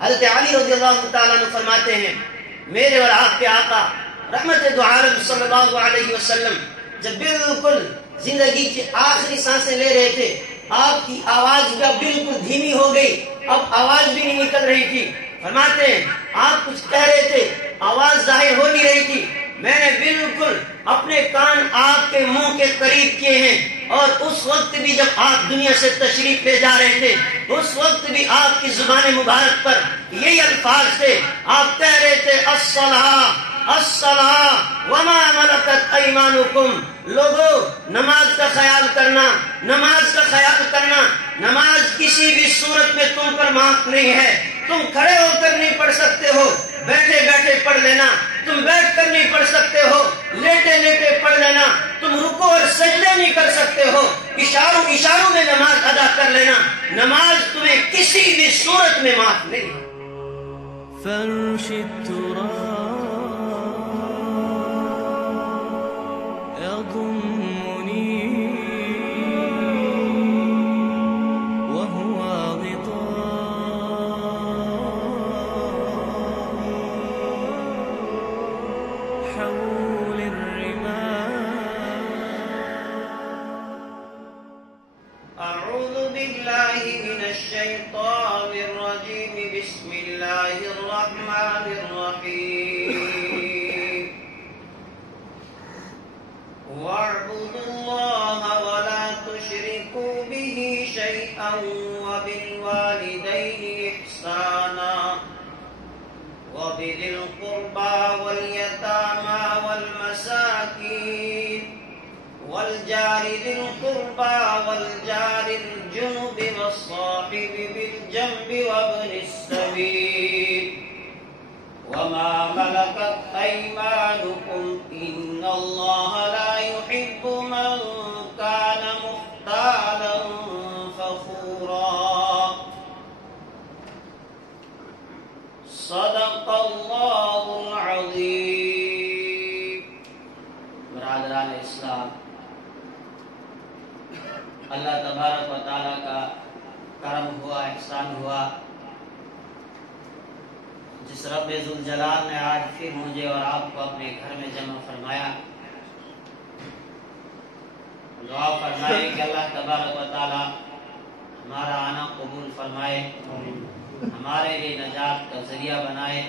حضرت علی رضی اللہ تعالیٰ عنہ فرماتے ہیں میرے اور آپ کے آقا رحمت دو عالم صلی اللہ علیہ وسلم جب بالکل زندگی کی آخری سانسیں لے رہے تھے، آپ کی آواز جب بالکل دھیمی ہو گئی، اب آواز بھی نہیں نکل رہی تھی، فرماتے ہیں آپ کچھ کہہ رہے تھے، آواز ظاہر ہو نہیں رہی تھی، میں نے بالکل اپنے کان آپ کے منہ کے قریب کیے ہیں، اور اس وقت بھی جب آپ دنیا سے تشریف لے جا رہے تھے اس وقت بھی آپ کی زبان مبارک پر یہی الفاظ تھے، آپ کہہ رہے تھے الصلاۃ الصلاۃ وما ملکت ایمانکم، لوگوں نماز کا خیال کرنا، نماز کا خیال کرنا، نماز کسی بھی صورت میں تم پر معاف نہیں ہے، تم کھڑے ہو کر نہیں پڑھ سکتے ہو، بیٹھے بیٹھے پڑھ لینا، تم بیٹھ کر نہیں پڑھ سکتے ہو، لیٹے لیٹے پڑھ لینا، تم رکوع اور سجدے نہیں کر سکتے ہو، اشاروں میں نماز ادا کر لینا، نماز تمہیں کسی بھی صورت میں معاف نہیں۔ فرش التراب يضمني وهو غطاء حول الرمال أعوذ بالله من الشيطان الرجيم بسم الله الرحمن الرحيم واعبدوا الله ولا تشركوا به شيئا وبالوالدين إحسانا وبذي القربى واليتامى والمساكين والجار ذي القربى والجار الجنب والصاحب بالجنب وابن السبيل وما ملكت أيمانكم إن الله لا يحب من كان مختالا فخورا صدق الله العظيم۔ برادران اسلام، اللہ تبارک و تعالیٰ کا کرم ہوا، احسان ہوا، جس رب ذوالجلال نے آج پھر مجھے اور آپ کو اپنے گھر میں جمع فرمایا۔ دعا فرمائے کہ اللہ تبارک و تعالیٰ ہمارا آنا قبول فرمائے، ہمارے لیے نجات کا ذریعہ بنائے۔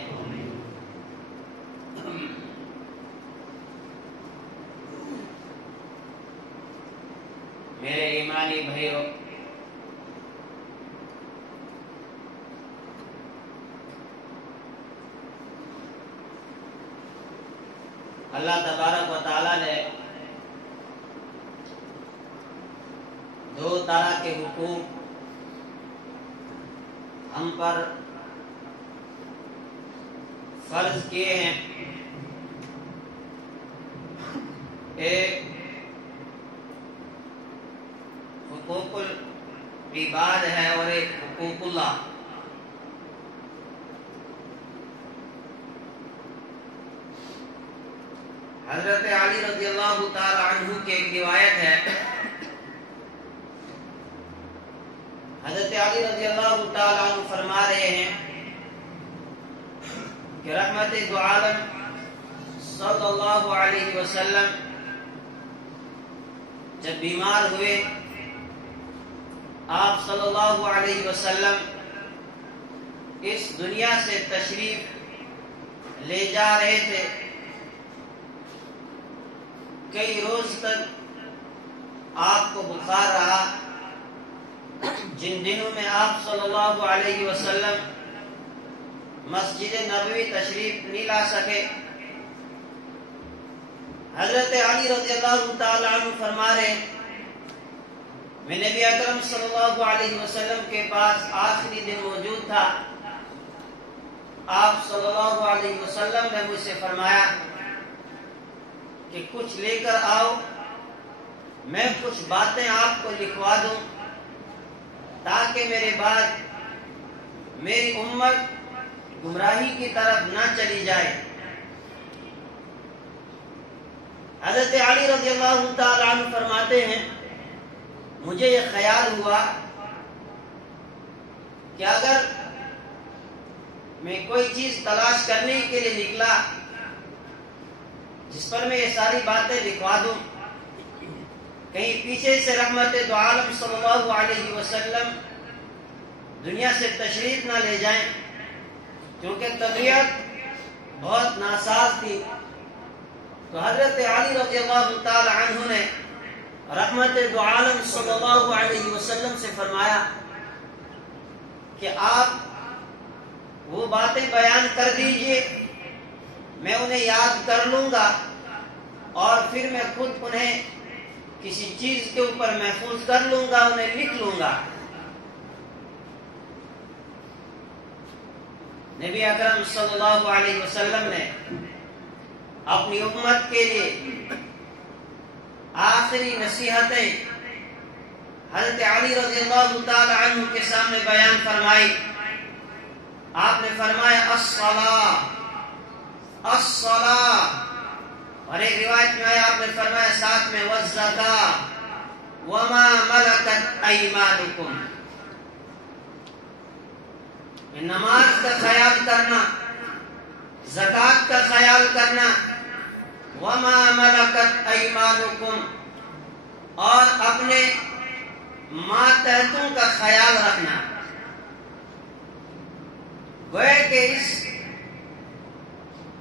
میرے ایمانی بھائیوں، اللہ تبارک و تعالیٰ نے دو طرح کے حقوق ہم پر فرض کیے ہیں، ایک حقوق العباد ہے اور ایک حقوق اللہ۔ حضرت علی رضی اللہ تعالی عنہ کی ایک روایت ہے، حضرت علی رضی اللہ تعالی عنہ فرما رہے ہیں کہ رحمت دو عالم صلی اللہ علیہ وسلم جب بیمار ہوئے، آپ صلی اللہ علیہ وسلم اس دنیا سے تشریف لے جا رہے تھے، کئی روز تک آپ کو بخار رہا، جن دنوں میں آپ صلی اللہ علیہ وسلم مسجد نبوی تشریف نہیں لا سکے۔ حضرت علی رضی اللہ تعالی عنہ فرما رہے ہیں میں نبی اکرم صلی اللہ علیہ وسلم کے پاس آخری دن موجود تھا، آپ صلی اللہ علیہ وسلم نے مجھ سے فرمایا کہ کچھ لے کر آؤ، میں کچھ باتیں آپ کو لکھوا دوں تاکہ میرے بعد میری امت گمراہی کی طرف نہ چلی جائے۔ حضرت علی رضی اللہ تعالی عنہ فرماتے ہیں مجھے یہ خیال ہوا کہ اگر میں کوئی چیز تلاش کرنے کے لیے نکلا جس پر میں یہ ساری باتیں لکھوا دوں، کہیں پیچھے سے رحمت دو عالم صلی اللہ علیہ وسلم دنیا سے تشریف نہ لے جائیں، کیونکہ طبیعت بہت ناساز تھی۔ تو حضرت علی رضی اللہ تعالی عنہ نے رحمت دو عالم صلی اللہ علیہ وسلم سے فرمایا کہ آپ وہ باتیں بیان کر دیجئے، میں انہیں یاد کر لوں گا اور پھر میں خود انہیں کسی چیز کے اوپر محفوظ کر لوں گا، انہیں لکھ لوں گا۔ نبی اکرم صلی اللہ علیہ وسلم نے اپنی امت کے لیے آخری نصیحتیں حضرت علی رضی اللہ تعالی عنہ کے سامنے بیان فرمائی۔ آپ نے فرمایا الصلاۃ الصلاۃ، اور ایک روایت میں آیا آپ نے فرمایا ساتھ میں والزکاۃ وما ملکت ایمانکم، نماز کا خیال کرنا، زکوٰۃ کا خیال کرنا، وما ملکت ایمانکم، اور اپنے ماتحتوں کا خیال رکھنا۔ گویا کہ اس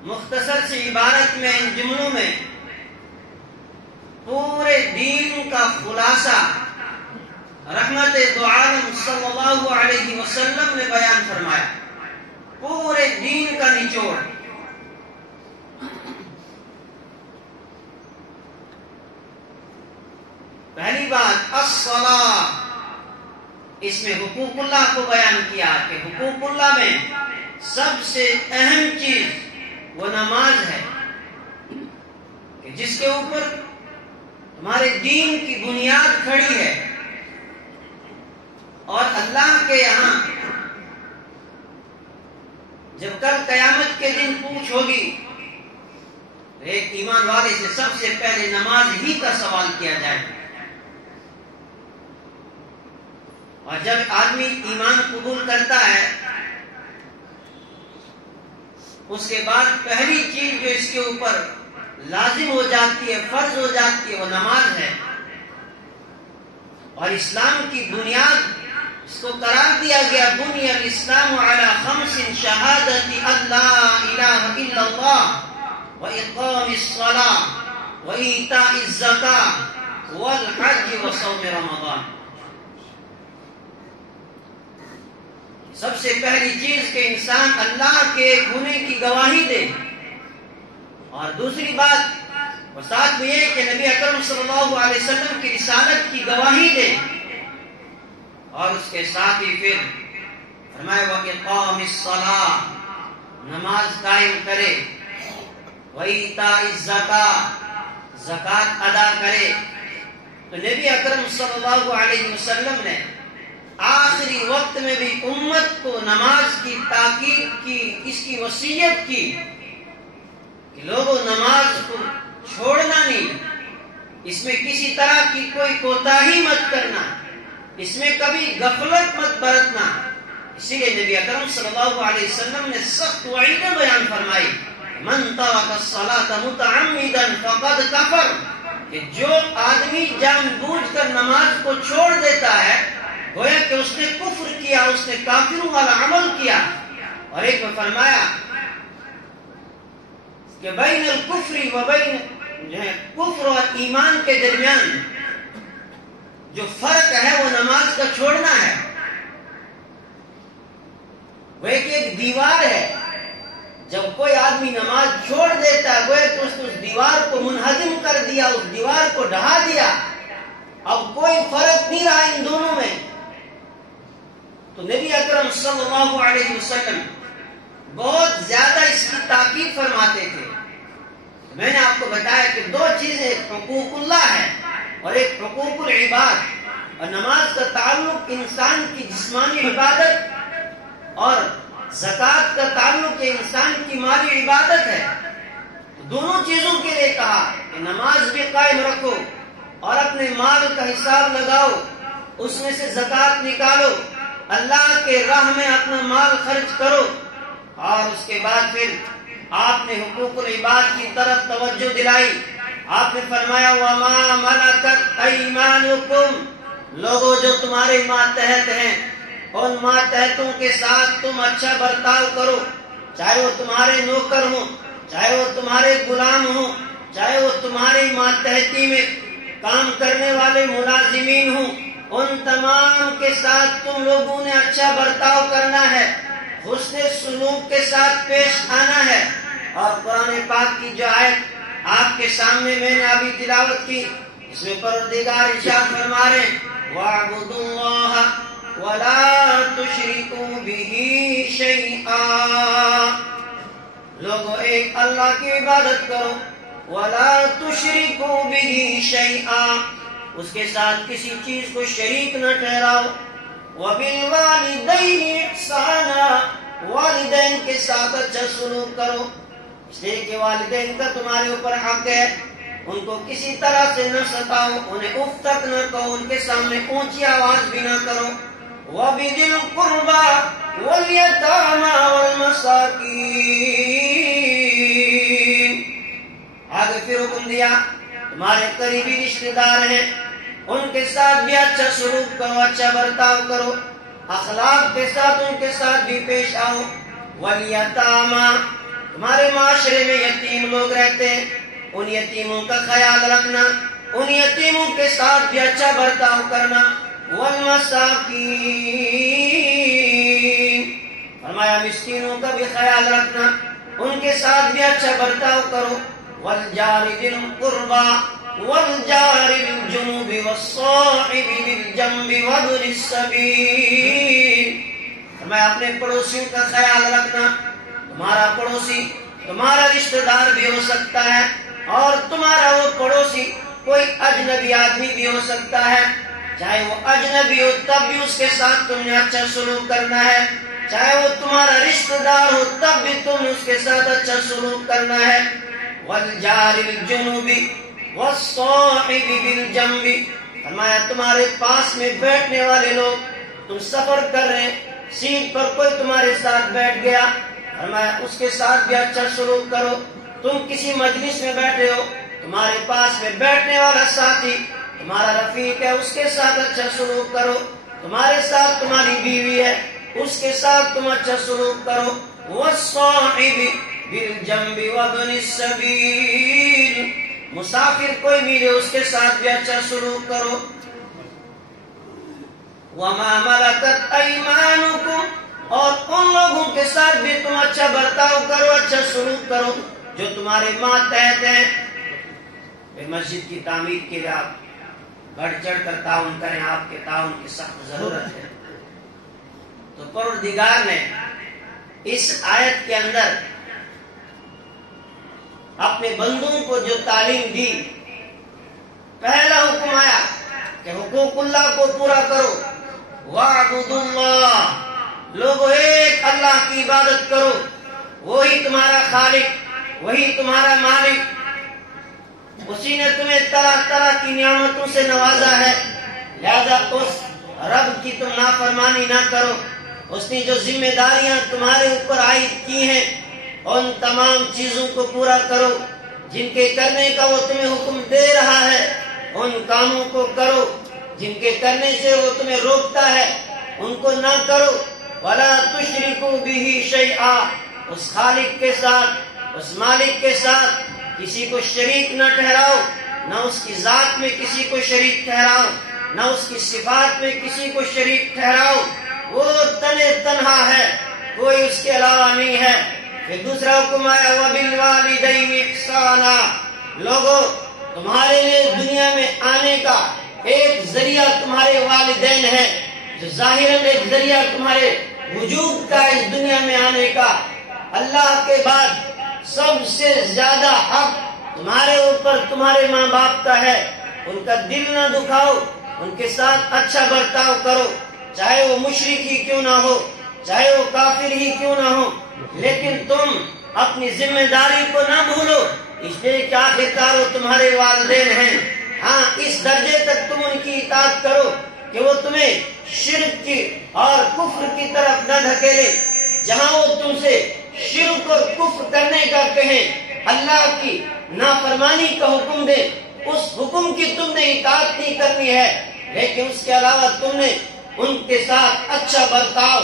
مختصر سی عبارت میں، ان جملوں میں پورے دین کا خلاصہ رحمت دو عالم صلی اللہ علیہ وسلم نے بیان فرمایا، پورے دین کا نچوڑ۔ پہلی بات الصلاۃ، اس میں حقوق اللہ کو بیان کیا کہ حقوق اللہ میں سب سے اہم چیز وہ نماز ہے، کہ جس کے اوپر تمہارے دین کی بنیاد کھڑی ہے، اور اللہ کے یہاں جب کل قیامت کے دن پوچھ ہوگی ایک ایمان والے سے سب سے پہلے نماز ہی کا سوال کیا جائے گا۔ اور جب آدمی ایمان قبول کرتا ہے اس کے بعد پہلی چیز جو اس کے اوپر لازم ہو جاتی ہے، فرض ہو جاتی ہے، وہ نماز ہے۔ اور اسلام کی بنیاد اس کو قرار دیا گیا بنی الاسلام علی خمس شہادت ان لا الہ الا اللہ واقام الصلاۃ وایتاء الزکاۃ والحج وصوم رمضان۔ سب سے پہلی چیز کہ انسان اللہ کے ہونے کی گواہی دے، اور دوسری بات اور ساتھ میں یہ کہ نبی اکرم صلی اللہ علیہ وسلم کی رسالت کی گواہی دے، اور اس کے ساتھ ہی پھر فرمایا وَإِقَامِ الصَّلَاةِ، نماز قائم کرے، وَإِيتَاءِ الزَّكَاةِ، زکوٰۃ ادا کرے۔ تو نبی اکرم صلی اللہ علیہ وسلم نے آخری وقت میں بھی امت کو نماز کی تاکید کی، اس کی وصیت کی کہ لوگوں نماز کو چھوڑنا نہیں، اس میں کسی طرح کی کوئی کوتاہی مت کرنا، اس میں کبھی غفلت مت برتنا۔ اسی لیے نبی اکرم صلی اللہ علیہ وسلم نے سخت وعیدیں بیان فرمائی، من ترک الصلاۃ متعمدا فقد کفر، کہ جو آدمی جان بوجھ کر نماز کو چھوڑ دیتا ہے گویا کہ اس نے کفر کیا، اس نے کافروں والا عمل کیا۔ اور ایک میں فرمایا کہ بین الکفر و بین جو ہے کفر اور ایمان کے درمیان جو فرق ہے وہ نماز کا چھوڑنا ہے۔ وہ ایک دیوار ہے، جب کوئی آدمی نماز چھوڑ دیتا ہے گویا کہ اس نے اس دیوار کو منہدم کر دیا، اس دیوار کو ڈھا دیا، اب کوئی فرق نہیں رہا ان دونوں میں۔ تو نبی اکرم صلی اللہ علیہ وسلم بہت زیادہ اس کی تاکید فرماتے تھے۔ میں نے آپ کو بتایا کہ دو چیزیں، ایک حقوق اللہ ہے اور ایک حقوق العباد، اور نماز کا تعلق انسان کی جسمانی عبادت اور زکوٰۃ کا تعلق انسان کی مالی عبادت ہے۔ دونوں چیزوں کے لیے کہا کہ نماز بھی قائم رکھو اور اپنے مال کا حساب لگاؤ، اس میں سے زکوٰۃ نکالو، اللہ کے راہ میں اپنا مال خرچ کرو۔ اور اس کے بعد پھر آپ نے حقوق العباد کی طرف توجہ دلائی. آپ نے فرمایا وَمَا مَلَكَتْ أَيْمَانُكُمْ، لوگوں جو تمہارے ماتحت ہیں ان ماتحتوں کے ساتھ تم اچھا برتاؤ کرو، چاہے وہ تمہارے نوکر ہوں، چاہے وہ تمہارے غلام ہوں، چاہے وہ تمہاری ماتحتی میں کام کرنے والے ملازمین ہوں، ان تمام کے ساتھ تم لوگوں نے اچھا برتاؤ کرنا ہے، حسن سلوک کے ساتھ پیش آنا ہے. اور قرآن پاک کی جو آیت آپ کے سامنے میں نے ابھی تلاوت کی، اس میں پروردگار ارشاد فرما رہے ہیں وَاعْبُدُوا اللَّهَ وَلَا تُشْرِكُوا بِهِ شَيْئًا، لوگوں ایک اللہ کی عبادت کرو، وَلَا تُشْرِكُوا بِهِ شَيْئًا، اس کے ساتھ کسی چیز کو شریک نہ ٹھہراؤ. وَبِالْوَالِدَيْنِ إِحْسَانًا، والدین کے ساتھ اچھا سلوک کرو، اس لیے کہ والدین کا تمہارے اوپر حق ہے. ان کو کسی طرح سے نہ ستاؤ، انہیں اف تک نہ کہو، ان کے سامنے اونچی آواز بھی نہ کرو. وَبِذِي الْقُرْبَى وَالْيَتَامَى وَالْمَسَاكِينِ، آگے پھر حکم دیا تمہارے قریبی رشتے دار ہیں ان کے ساتھ بھی اچھا سلوک کرو، اچھا برتاؤ کرو، اخلاق کے ساتھ ان کے ساتھ بھی پیش آؤ. وَالْيَتَامَى، تمہارے معاشرے میں یتیم لوگ رہتے ہیں، ان یتیموں کا خیال رکھنا، ان یتیموں کے ساتھ بھی اچھا برتاؤ کرنا. والمساکین، فرمایا مسکینوں کا بھی خیال رکھنا، ان کے ساتھ بھی اچھا برتاؤ کرو. والجار ذی القربى والجار بالجنوب والصاحب بالجنب وابن السبیل، فرمایا اپنے پڑوسیوں کا خیال رکھنا. تمہارا پڑوسی تمہارا رشتہ دار بھی ہو سکتا ہے، اور تمہارا وہ پڑوسی کوئی اجنبی آدمی بھی ہو سکتا ہے. چاہے وہ اجنبی ہو تب بھی اس کے ساتھ تم نے اچھا سلوک کرنا ہے، چاہے وہ تمہارا رشتہ دار ہو تب بھی تم نے اس کے ساتھ اچھا سلوک کرنا ہے. والجار الجنوب والصاحب بالجنب، فرمایا تمہارے پاس میں بیٹھنے والے لوگ، تم سفر کر رہے ہیں، سیٹ پر کوئی تمہارے ساتھ بیٹھ گیا، فرمایا اس کے ساتھ بھی اچھا سلوک کرو. تم کسی مجلس میں بیٹھے ہو، تمہارے پاس میں بیٹھنے والا ساتھی تمہارا رفیق ہے، اس کے ساتھ اچھا سلوک کرو. تمہارے ساتھ تمہاری بیوی ہے، اس کے ساتھ تم اچھا سلوک کرو. والصاحب بالجنب وابن السبیل، مسافر کوئی ملے اس کے ساتھ بھی اچھا سلوک کرو. وما ملکت ایمانکم، اور ان لوگوں کے ساتھ بھی تم اچھا برتاؤ کرو، اچھا سلوک کرو جو تمہارے ماتحت ہیں. مسجد کی تعمیر کے لیے آپ بڑھ چڑھ کر تعاون کریں، آپ کے تعاون کی سخت ضرورت ہے. تو پروردگار نے اس آیت کے اندر اپنے بندوں کو جو تعلیم دی، پہلا حکم آیا کہ حقوق اللہ کو پورا کرو. وَاعْبُدُوا اللَّهَ، لوگوں ایک اللہ کی عبادت کرو، وہی تمہارا خالق، وہی تمہارا مالک، اسی نے تمہیں طرح طرح کی نعمتوں سے نوازا ہے، لہذا اس رب کی تم نافرمانی نہ کرو. اس نے جو ذمہ داریاں تمہارے اوپر عائد کی ہیں ان تمام چیزوں کو پورا کرو، جن کے کرنے کا وہ تمہیں حکم دے رہا ہے ان کاموں کو کرو، جن کے کرنے سے وہ تمہیں روکتا ہے ان کو نہ کرو. وَلَا تُشْرِكُوا بِهِ شَيْئًا، اس خالق کے ساتھ، اس مالک کے ساتھ کسی کو شریک نہ ٹھہراؤ، نہ اس کی ذات میں کسی کو شریک ٹھہراؤ، نہ اس کی صفات میں کسی کو شریک ٹھہراؤ. وہ تنہا ہے، کوئی اس کے علاوہ نہیں ہے. پھر دوسرا حکم آیا وَبِالْوَالِدَيْنِ إِحْسَانًا، لوگوں تمہارے لیے دنیا میں آنے کا ایک ذریعہ تمہارے والدین ہے، جو ظاہراً ایک ذریعہ تمہارے وجود کا اس دنیا میں آنے کا. اللہ کے بعد سب سے زیادہ حق تمہارے اوپر تمہارے ماں باپ کا ہے. ان کا دل نہ دکھاؤ، ان کے ساتھ اچھا برتاؤ کرو، چاہے وہ مشرک ہی کیوں نہ ہو، چاہے وہ کافر ہی کیوں نہ ہو، لیکن تم اپنی ذمہ داری کو نہ بھولو، اس لیے کہ آخرکار وہ تمہارے والدین ہیں. ہاں اس درجے تک تم ان کی اطاعت کرو کہ وہ تمہیں شرک کی اور کفر کی طرف نہ دھکیلے. جہاں وہ تم سے شرک اور کفر کرنے کا کہیں، اللہ کی نافرمانی کا حکم دے، اس حکم کی تم نے اطاعت نہیں کرنی ہے، لیکن اس کے علاوہ تم نے ان کے ساتھ اچھا برتاؤ،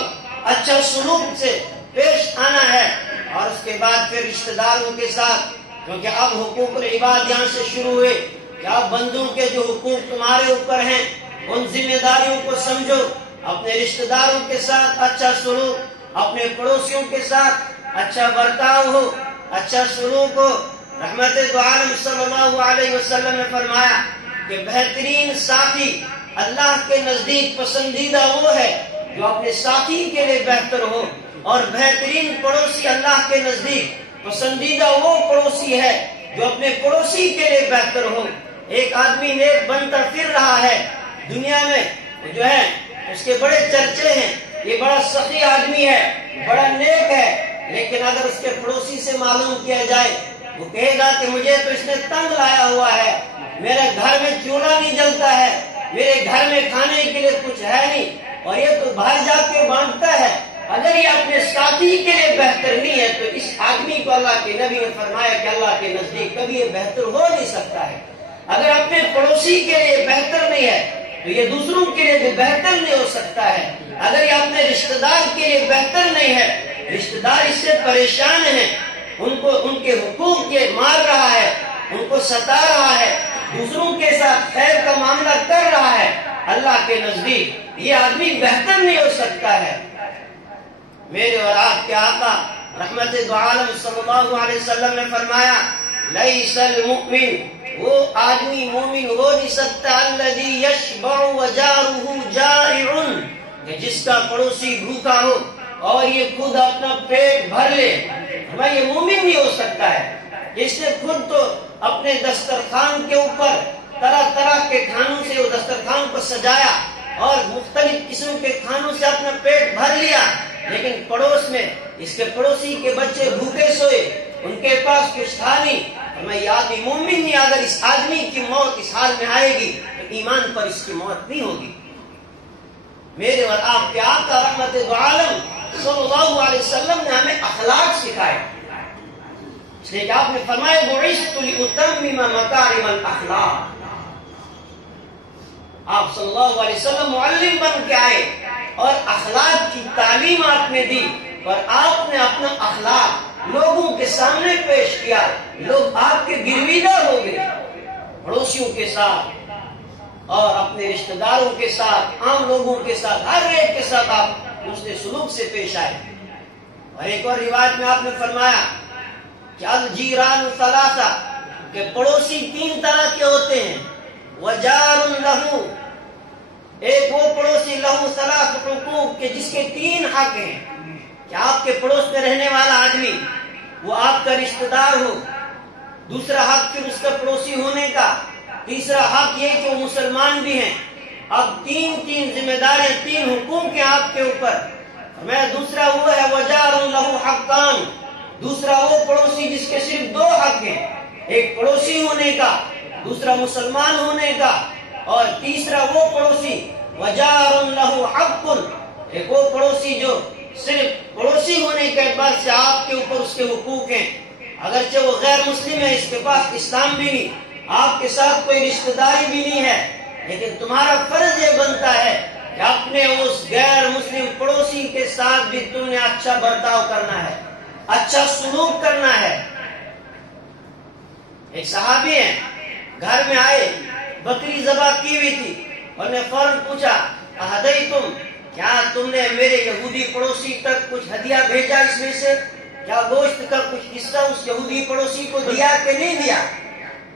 اچھا سلوک سے پیش آنا ہے۔ اور اس کے بعد پھر رشتہ داروں کے ساتھ، کیونکہ اب حقوق العباد یہاں سے شروع ہوئے کہ اب بندوں کے جو حقوق تمہارے اوپر ہیں ان ذمہ داریوں کو سمجھو، اپنے رشتہ داروں کے ساتھ اچھا سلوک، اپنے پڑوسیوں کے ساتھ اچھا برتاؤ ہو، اچھا سلوک ہو۔ رحمت دو عالم صلی اللہ علیہ وسلم نے فرمایا کہ بہترین ساتھی اللہ کے نزدیک پسندیدہ وہ ہے جو اپنے ساتھی کے لیے بہتر ہو، اور بہترین پڑوسی اللہ کے نزدیک پسندیدہ وہ پڑوسی ہے جو اپنے پڑوسی کے لیے بہتر ہو۔ ایک آدمی نیک بنتا پھر رہا ہے دنیا میں، جو ہے اس کے بڑے چرچے ہیں، یہ بڑا سخی آدمی ہے، بڑا نیک ہے، لیکن اگر اس کے پڑوسی سے معلوم کیا جائے وہ کہے گا کہ مجھے تو اس نے تنگ لایا ہوا ہے، میرے گھر میں چولہا نہیں جلتا ہے، میرے گھر میں کھانے کے لیے کچھ ہے نہیں، اور یہ تو باہر جا کے بانٹتا ہے۔ اگر یہ اپنے ساتھی کے لیے بہتر نہیں ہے تو اس آدمی کو اللہ کے نبی نے فرمایا کہ اللہ کے نزدیک کبھی یہ بہتر ہو نہیں سکتا ہے۔ اگر اپنے پڑوسی کے لیے بہتر نہیں ہے تو یہ دوسروں کے لیے بھی بہتر نہیں ہو سکتا ہے۔ اگر یہ اپنے رشتہ دار کے لیے بہتر نہیں ہے، رشتہ دار اس سے پریشان ہیں، ان کے حقوق یہ مار رہا ہے، ان کو ستا رہا ہے، دوسروں کے ساتھ خیر کا معاملہ کر رہا ہے، اللہ کے نزدیک یہ آدمی بہتر نہیں ہو سکتا ہے۔ میرے اور آپ کے آقا رحمت دو عالم صلی اللہ علیہ وسلم نے فرمایا لیس المؤمن، وہ آدمی مومن ہو نہیں سکتا الذی یشبع وجارہ جائع، کہ جس کا پڑوسی بھوکا ہو اور یہ خود اپنا پیٹ بھر لے، ہمیں یہ مومن نہیں ہو سکتا ہے۔ جس نے خود تو اپنے دسترخوان کے اوپر طرح طرح کے کھانوں سے وہ دسترخوان کو سجایا اور مختلف قسم کے کھانوں سے اپنا پیٹ بھر لیا، لیکن پڑوس میں اس کے پڑوسی کے بچے بھوکے سوئے، ان کے پاس کچھ تھا نہیں، ہمیں یہ آدمی مومن نہیں۔ اگر اس آدمی کی موت اس حال میں آئے گی تو ایمان پر اس کی موت نہیں ہوگی۔ میرے اور آپ کے آقا رحمت دو عالم صلی اللہ علیہ وسلم نے ہمیں اخلاق سکھائے، اس لیے کہ آپ نے فرمایا بعثت لأتمم مکارم الاخلاق۔ آپ صلی اللہ علیہ وسلم معلم بن کے آئے اور اخلاق کی تعلیم آپ نے دی، اور آپ نے اپنا اخلاق لوگوں کے سامنے پیش کیا، لوگ آپ کے گرویدہ ہو گئے، پڑوسیوں کے ساتھ اور اپنے رشتہ داروں کے ساتھ، عام لوگوں کے ساتھ، ہر ایک کے ساتھ آپ حسن سلوک سے پیش آئے۔ اور ایک اور روایت میں آپ نے فرمایا کہ الجیران ثلاثہ، کہ پڑوسی تین طرح کے ہوتے ہیں، وجار لہو، ایک وہ پڑوسی لہو ثلاث حقوق، کہ جس کے تین حق ہیں، کہ آپ کے پڑوس میں رہنے والا آدمی وہ آپ کا رشتہ دار ہو، دوسرا حق پھر اس کا پڑوسی ہونے کا، تیسرا حق یہ کہ وہ مسلمان بھی ہیں۔ اب تین ذمہ داریاں، تین حقوق ہیں آپ کے اوپر۔ میں دوسرا وہ ہے وجار لہو حقان، دوسرا وہ پڑوسی جس کے صرف دو حق ہیں، ایک پڑوسی ہونے کا، دوسرا مسلمان ہونے کا، اور تیسرا وہ پڑوسی وجار لہو حق، ایک وہ پڑوسی جو صرف پڑوسی ہونے کے اعتبار سے آپ کے اوپر اس کے حقوق ہیں، اگرچہ وہ غیر مسلم ہے، اس کے پاس اسلام بھی نہیں، آپ کے ساتھ کوئی رشتہ داری بھی نہیں ہے، لیکن تمہارا فرض یہ بنتا ہے کہ اپنے اس غیر مسلم پڑوسی کے ساتھ بھی تم نے اچھا برتاؤ کرنا ہے، اچھا سلوک کرنا ہے۔ ایک صحابی ہیں، گھر میں آئے، بکری ذبح کی ہوئی تھی، اور نے فوراً پوچھا اہدیتم، کیا تم نے میرے یہودی پڑوسی تک کچھ ہدیہ بھیجا، اس میں سے کیا گوشت کا کچھ حصہ اس یہودی پڑوسی کو دیا کہ نہیں دیا؟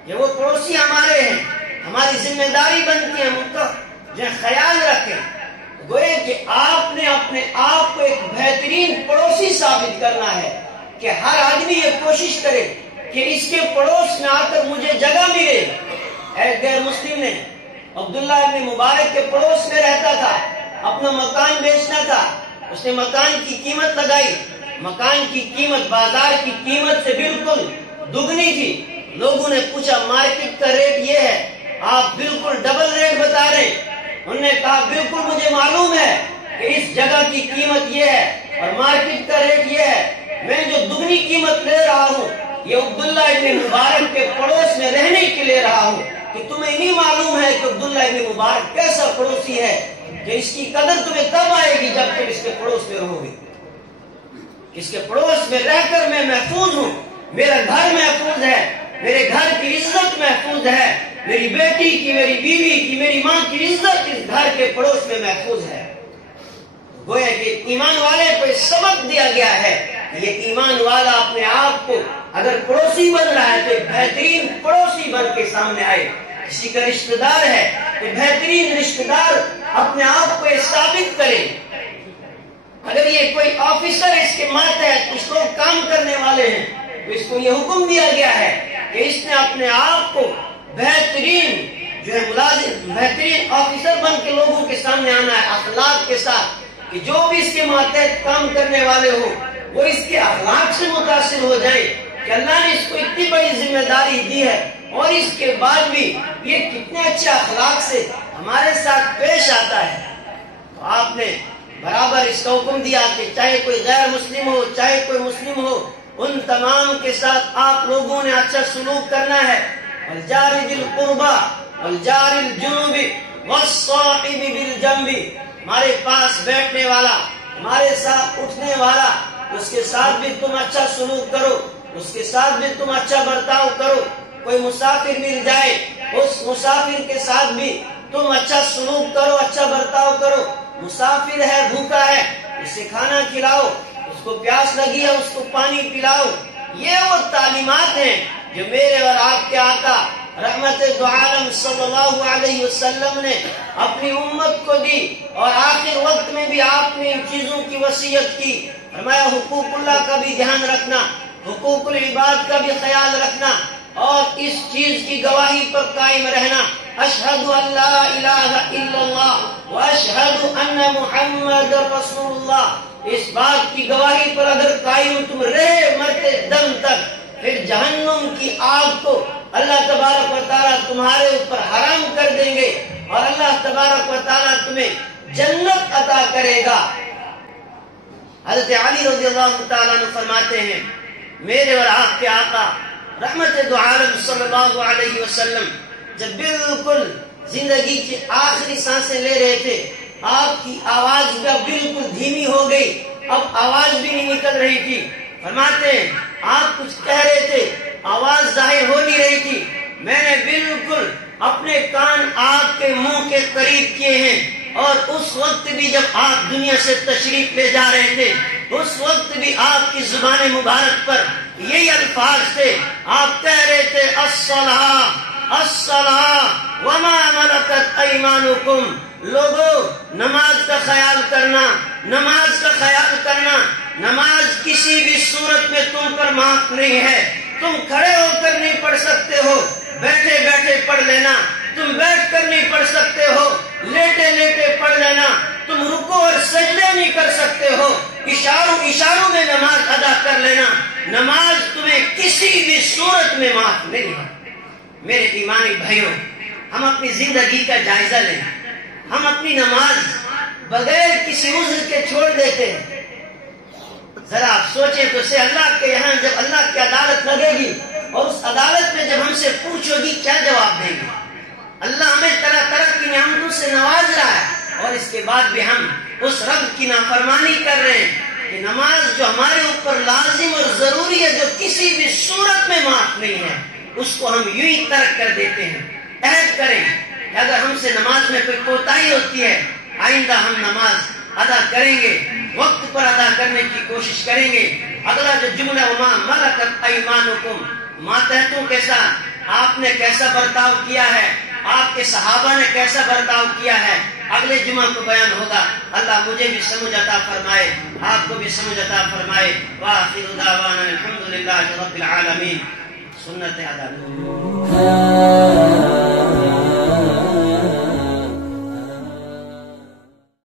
یہ وہ پڑوسی ہمارے ہیں، ہماری ذمہ داری بنتی ہے، ان کا جو خیال رکھیں۔ گوئے کہ آپ نے اپنے آپ کو ایک بہترین پڑوسی ثابت کرنا ہے کہ ہر آدمی یہ کوشش کرے کہ اس کے پڑوس میں آ کر مجھے جگہ ملے۔ ایک غیر مسلم نے عبداللہ ابن مبارک کے پڑوس میں رہتا تھا، اپنا مکان بیچنا تھا، اس نے مکان کی قیمت لگائی، مکان کی قیمت بازار کی قیمت سے بالکل دگنی تھی۔ لوگوں نے پوچھا مارکیٹ کا ریٹ یہ ہے، آپ بالکل ڈبل ریٹ بتا رہے ہیں۔ انہوں نے کہا بالکل مجھے معلوم ہے کہ اس جگہ کی قیمت یہ ہے اور مارکیٹ کا ریٹ یہ ہے، میں جو اتنی قیمت لے رہا ہوں، یہ عبداللہ ابن مبارک کے پڑوس میں رہنے کے لے رہا ہوں کہ تمہیں نہیں معلوم ہے کہ عبداللہ ابن مبارک کیسا پڑوسی ہے کہ اس کی قدر تمہیں تب آئے گی جب تم اس کے پڑوس میں رہو گے۔ اس کے پڑوس میں رہ کر میں محفوظ ہوں، میرا گھر محفوظ ہے، میرے گھر کی عزت محفوظ ہے، میری بیٹی کی، میری بیوی کی، میری ماں کی عزت اس گھر کے پڑوس میں محفوظ ہے۔ گویا کہ ایمان والے کو سبق دیا گیا ہے کہ یہ ایمان والا اپنے آپ کو اگر پڑوسی بن رہا ہے تو بہترین پڑوسی بن کے سامنے آئے۔ کسی کا رشتہ دار ہے تو بہترین رشتہ دار اپنے آپ کو ثابت کرے۔ اگر یہ کوئی آفیسر اس کے ماتحت کچھ لوگ کام کرنے والے ہیں تو اس کو یہ حکم دیا گیا ہے کہ اس نے اپنے آپ کو بہترین جو ہے ملازم، بہترین آفیسر بن کے لوگوں کے سامنے آنا ہے، اخلاق کے ساتھ، کہ جو بھی اس کے ماتحت کام کرنے والے ہوں وہ اس کے اخلاق سے متاثر ہو جائیں کہ اللہ نے اس کو اتنی بڑی ذمہ داری دی ہے اور اس کے بعد بھی یہ کتنے اچھے اخلاق سے ہمارے ساتھ پیش آتا ہے۔ تو آپ نے برابر اس کا حکم دیا کہ چاہے کوئی غیر مسلم ہو چاہے کوئی مسلم ہو، ان تمام کے ساتھ آپ لوگوں نے اچھا سلوک کرنا ہے۔ والجار ذی القربى والجار الجنب والصاحب بالجنب، ہمارے پاس بیٹھنے والا، ہمارے ساتھ اٹھنے والا، اس کے ساتھ بھی تم اچھا سلوک کرو، اس کے ساتھ بھی تم اچھا برتاؤ کرو۔ کوئی مسافر مل جائے اس مسافر کے ساتھ بھی تم اچھا سلوک کرو، اچھا برتاؤ کرو۔ مسافر ہے، بھوکا ہے، اسے کھانا کھلاؤ، اس کو پیاس لگی ہے اس کو پانی پلاؤ۔ یہ وہ تعلیمات ہیں جو میرے اور آپ کے آقا رحمت دو عالم صلی اللہ علیہ وسلم نے اپنی امت کو دی، اور آخر وقت میں بھی آپ نے ان چیزوں کی وصیت کی۔ فرمایا حقوق اللہ کا بھی دھیان رکھنا، حقوق العباد کا بھی خیال رکھنا، اور اس چیز کی گواہی پر قائم رہنا، اشہد ان لا الہ الا اللہ واشہد ان محمد رسول اللہ۔ اس بات کی گواہی پر اگر قائم تم رہے مرتے دم تک، پھر جہنم کی آگ کو اللہ تبارک و تعالیٰ تمہارے اوپر حرام کر دیں گے اور اللہ تبارک و تعالیٰ تمہیں جنت عطا کرے گا۔ حضرت علی رضی اللہ تعالیٰ عنہ فرماتے ہیں میرے اور آپ کے آقا رحمت دو عالم صلی اللہ علیہ وسلم جب بالکل زندگی کی آخری سانسیں لے رہے تھے، آپ کی آواز بھی بالکل دھیمی ہو گئی، اب آواز بھی نہیں نکل رہی تھی۔ فرماتے ہیں آپ کچھ کہہ رہے تھے، آواز ظاہر ہو نہیں رہی تھی، میں نے بالکل اپنے کان آپ کے منہ کے قریب کیے ہیں، اور اس وقت بھی جب آپ دنیا سے تشریف لے جا رہے تھے اس وقت بھی آپ کی زبان مبارک پر یہی الفاظ تھے، آپ کہہ رہے تھے الصلاۃ الصلاۃ وما ملکت ایمانکم، لوگوں نماز کا خیال کرنا، نماز کا خیال کرنا، نماز کسی بھی صورت میں تم پر معاف نہیں ہے۔ تم کھڑے ہو کر نہیں پڑھ سکتے ہو، بیٹھے بیٹھے پڑھ لینا، تم بیٹھ کر نہیں پڑھ سکتے ہو، لیٹے لیٹے پڑھ لینا، تم رکوع اور سجدے نہیں کر سکتے ہو، اشاروں میں نماز ادا کر لینا، نماز تمہیں کسی بھی صورت میں معاف نہیں ہے۔ میرے ایمانی بھائیوں، ہم اپنی زندگی کا جائزہ لیں، ہم اپنی نماز بغیر کسی عذر کے چھوڑ دیتے ہیں۔ ذرا آپ سوچیں تو سے اللہ کے یہاں جب اللہ کی عدالت لگے گی اور اس عدالت میں جب ہم سے پوچھو گی کیا جواب دیں گے؟ اللہ ہمیں طرح طرح کی نعمتوں سے نواز رہا ہے اور اس کے بعد بھی ہم اس رب کی نافرمانی کر رہے ہیں کہ نماز جو ہمارے اوپر لازم اور ضروری ہے، جو کسی بھی صورت میں معاف نہیں ہے، اس کو ہم یوں ہی ترک کر دیتے ہیں۔ عہد کریں کہ اگر ہم سے نماز میں کوئی کوتاہی ہوتی ہے آئندہ ہم نماز ادا کریں گے، وقت پر ادا کرنے کی کوشش کریں گے۔ اگلا جو جملہ وما ملکت ایمانکم، ماتحتوں کے ساتھ آپ نے کیسا برتاؤ کیا ہے، آپ کے صحابہ نے کیسا برتاؤ کیا ہے، اگلے جمعہ کو بیان ہوگا۔ اللہ مجھے بھی سمجھ عطا فرمائے، آپ کو بھی سمجھ عطا فرمائے۔ وآخر دعوانا الحمدللہ رب العالمین۔ سنت ادا